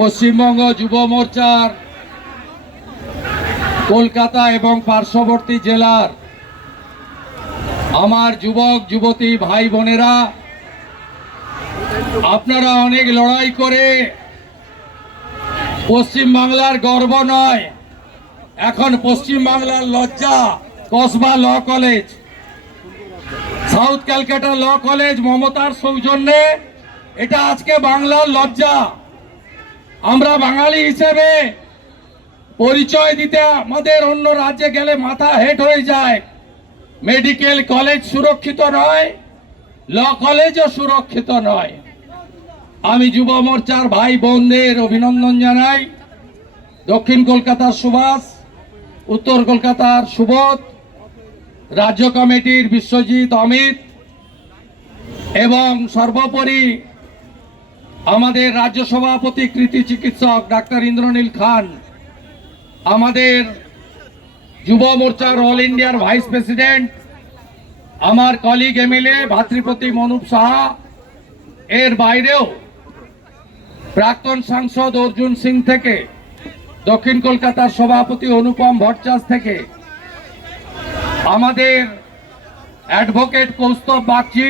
পশ্চিমবঙ্গ যুব মোর্চার কলকাতা এবং পার্শ্ববর্তী জেলার আমার যুবক যুবতী ভাই বোনেরা, আপনারা অনেক লড়াই করে পশ্চিম বাংলার গর্ব নয়, এখন পশ্চিম বাংলার লজ্জা Kasba law college, south Calcutta law college মমতার সৌজন্যে এটা আজকে বাংলার লজ্জা। আমরা বাঙালি হিসেবে পরিচয় দিতে আমাদের অন্য রাজ্যে গেলে মাথা হেট হয়ে যায়। মেডিকেল কলেজ সুরক্ষিত নয়, ল কলেজও সুরক্ষিত নয়। আমি যুব মোর্চার ভাই বোনদের অভিনন্দন জানাই। দক্ষিণ কলকাতার সুভাষ, উত্তর কলকাতার সুবোধ, রাজ্য কমিটির বিশ্বজিৎ, অমিত এবং সর্বোপরি আমাদের রাজ্য সভাপতি কৃতি চিকিৎসক ডাক্তার ইন্দ্রনীল খান, আমাদের যুব মোর্চার অল ইন্ডিয়ার ভাইস প্রেসিডেন্ট আমার কলিগ এমএলএ ভাতৃপতি মনুপ সাহা, এর বাইরেও প্রাক্তন সাংসদ অর্জুন সিং থেকে, দক্ষিণ কলকাতার সভাপতি অনুপম ভট্টাচার্য থেকে, আমাদের অ্যাডভোকেট কৌস্তব বাগচি,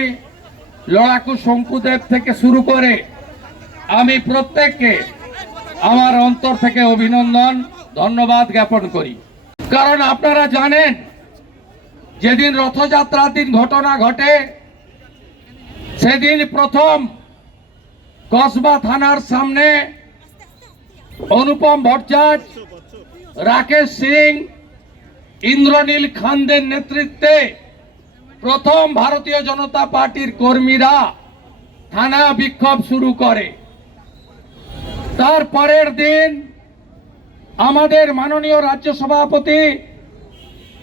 লড়াকু শঙ্কুদেব থেকে শুরু করে আমি প্রত্যেককে আমার অন্তর থেকে অভিনন্দন ধন্যবাদ জ্ঞাপন করি। কারণ আপনারা জানেন, যেদিন রথযাত্রার দিন ঘটনা ঘটে সেদিন প্রথম কসবা থানার সামনে অনুপম ভট্টাচার্য, রাকেশ সিং, ইন্দ্রনীল খানদের নেতৃত্বে প্রথম ভারতীয় জনতা পার্টির কর্মীরা থানা বিক্ষোভ শুরু করে। তার পরের দিন আমাদের মাননীয় রাজ্য সভাপতি,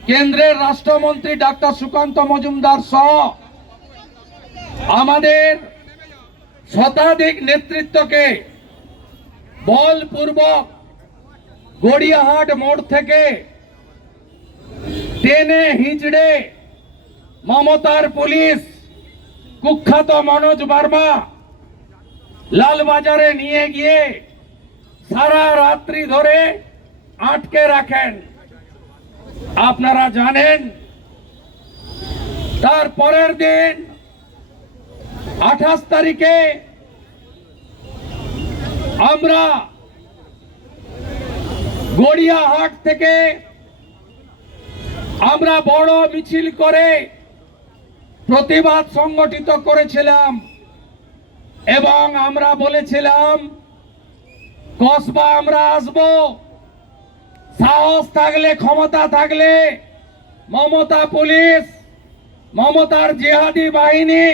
কেন্দ্রের রাষ্ট্রমন্ত্রী ডাক্তার সুকান্ত মজুমদার সহ আমাদের শতাধিক নেতৃত্বকে বলপূর্বক গড়িয়াহাট মোড় থেকে টেনে হিঁচড়ে মমতার পুলিশ কুখ্যাত মনোজ বার্মা লালবাজারে নিয়ে গিয়ে সারা রাত্রি ধরে আটকে রাখেন। আপনারা জানেন, তার পরের দিন 28 তারিখে আমরা গড়িয়াহাট থেকে আমরা বড় মিছিল করে প্রতিবাদ সংগঠিত করেছিলাম এবং আমরা বলেছিলাম কসবা আমরা আসব, সাহস থাকলে, ক্ষমতা থাকলে মমতা পুলিশ, মমতার জিহাদি বাহিনী,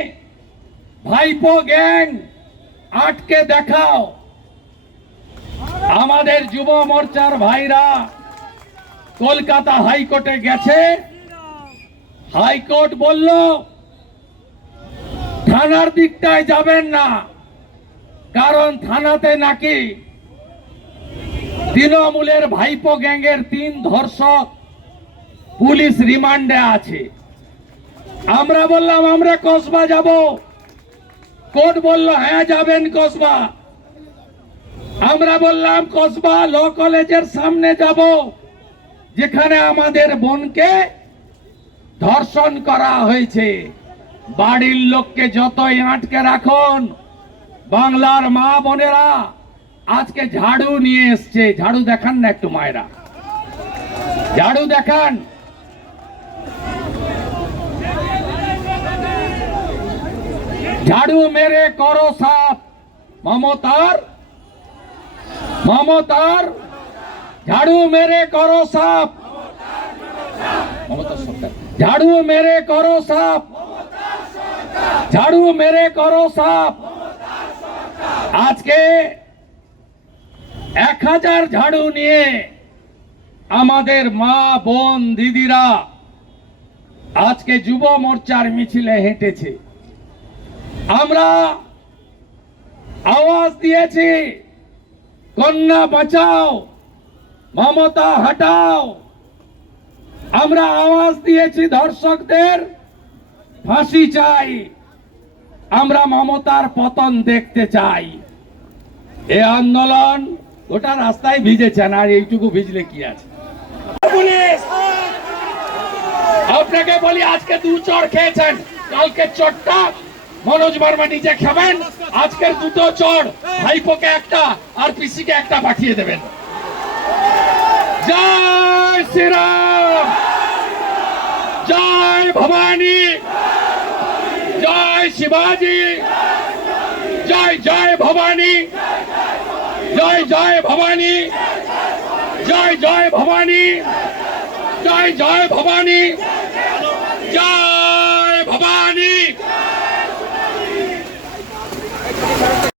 ভাইপো গ্যাং আটকে দেখাও। আমাদের যুব মোর্চার ভাইরা কলকাতা হাইকোর্টে গেছে। হাইকোর্ট বলল থানার দিকটায় যাবেন না, কারণ থানাতে নাকি তৃণমূলের ভাইপো গ্যাংয়ের 3 ধর্ষক পুলিশ রিমান্ডে আছে। আমরা বললাম আমরা কসবা যাব। কোর্ট বলল হ্যাঁ যাবেন কসবা। আমরা বললাম কসবা ল কলেজের সামনে যাব, যেখানে আমাদের বোনকে ধর্ষণ করা হয়েছে। বাড়ির লোককে যতই আটকে রাখুন, বাংলার মা বোনেরা আজকে ঝাড়ু নিয়ে এসছে। ঝাড়ু দেখান না একটু মায়েরা, ঝাড়ু দেখান। ঝাড়ু মেরে করো সাফ মমতার, মমতার ঝাড়ু মেরে করো সাফ, মমতার সরকার ঝাড়ু মেরে করো সাফ, ঝাড়ু মেরে করো সাফ। আজকে 1000 ঝাড়ু নিয়ে আমাদের মা বোন দিদিরা আজকে যুব মোর্চার মিছিলে হেঁটেছে। আমরা আওয়াজ দিয়েছি কন্যা বাঁচাও, মমতা হটাও। আমরা আওয়াজ দিয়েছি ধর্ষকদের ফাঁসি চাই, আমরা মমতার পতন দেখতে চাই। এ আন্দোলন গোটা রাস্তায় ভিজেছেন, আর এইটুকু ভিজলে কি আছে। পুলিশ, আপনাকে বলি আজকে 2 চড় খেয়েছেন, কালকে চড়টা মনোজ বর্মা নিজে খাবেন, আজকের 2টো চড় ভাইপোকে একটা আর পিসিকে একটা পাঠিয়ে দেবেন। জয় শ্রীরাম, জয় ভবানী, জয় শিবাজি, জয় জয় ভবানী, জয় জয় ভবানী, জয় জয় ভবানী, জয় জয় ভবানী, জয়